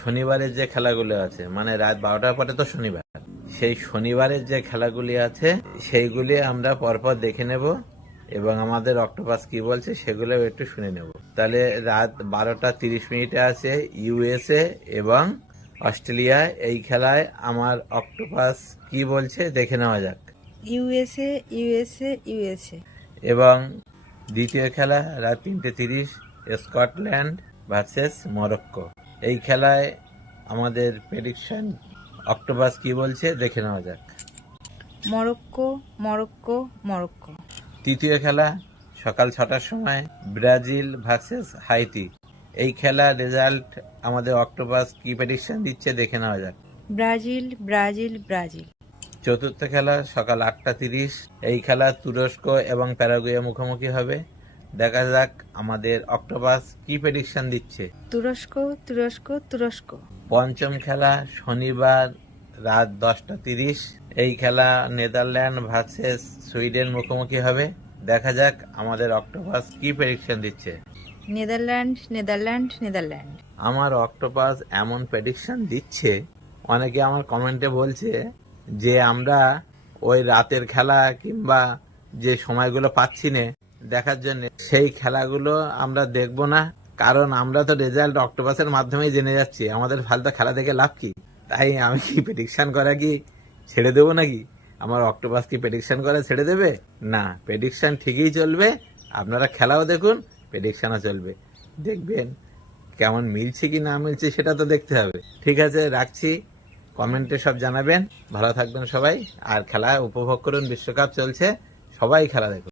শনিবারের যে খেলাগুলো আছে, মানে রাত 12টার পরে তো শনিবার, সেই শনিবারের যে খেলাগুলি আছে সেইগুলি আমরা পরপর দেখে নেব এবং আমাদের অক্টোপাস কি বলছে সেগুলো একটু শুনে নেব। তাহলে রাত 12:30 আছে ইউএসএ এবং অস্ট্রেলিয়া, এই খেলায় আমার অক্টোপাস কি বলছে দেখে নেওয়া যাক। USA USA USA. এবং দ্বিতীয় খেলা রাত 3:30 স্কটল্যান্ড ভার্সেস মরক্কো, এই খেলায় আমাদের প্রেডিকশন অক্টোপাস কি বলছে দেখে নেওয়া যাক। Morocco Morocco Morocco. তৃতীয় খেলা সকাল 6টার সময় ব্রাজিল ভার্সেস হাইতি, এই খেলার রেজাল্ট আমাদের অক্টোপাস কি প্রেডিকশন দিচ্ছে দেখে নেওয়া যাক। Brazil Brazil Brazil. চতুর্থ খেলা সকাল 8:30, এই খেলা তুরস্ক এবং প্যারাগুয়ে মুখোমুখি হবে, দেখা যাক আমাদের অক্টোপাস কি প্রেডিকশন দিচ্ছে। তুরস্ক তুরস্ক তুরস্ক। পঞ্চম খেলা শনিবার রাত 10:30, এই খেলা নেদারল্যান্ড ভার্সেস সুইডেন মুখোমুখি হবে, দেখা যাক আমাদের অক্টোপাস কি প্রেডিকশন দিচ্ছে। Netherland Netherland Netherland. আমার অক্টোপাস এমন প্রেডিকশন দিচ্ছে, অনেকে আমার কমেন্টে বলছে যে আমরা ওই রাতের খেলা কিংবা যে সময়গুলো পাচ্ছি না দেখার জন্য, সেই খেলাগুলো আমরা দেখব না, কারণ আমরা তো রেজাল্ট অক্টোপাসের মাধ্যমেই জেনে যাচ্ছি, আমাদের ফালতু খেলা দেখে লাভ কি? তাই আমি কি প্রেডিকশন করা কি ছেড়ে দেবো নাকি? আমার অক্টোপাস কি প্রেডিকশন করা ছেড়ে দেবে? না, প্রেডিকশন ঠিকই চলবে, আপনারা খেলাও দেখুন, প্রেডিকশনও চলবে, দেখবেন কেমন মিলছে কি না মিলছে সেটা তো দেখতে হবে। ঠিক আছে, রাখছি, কমেন্টে সব জানাবেন, ভালো থাকবেন সবাই, আর খেলা উপভোগ করুন, বিশ্বকাপ চলছে, সবাই খেলা দেখুন।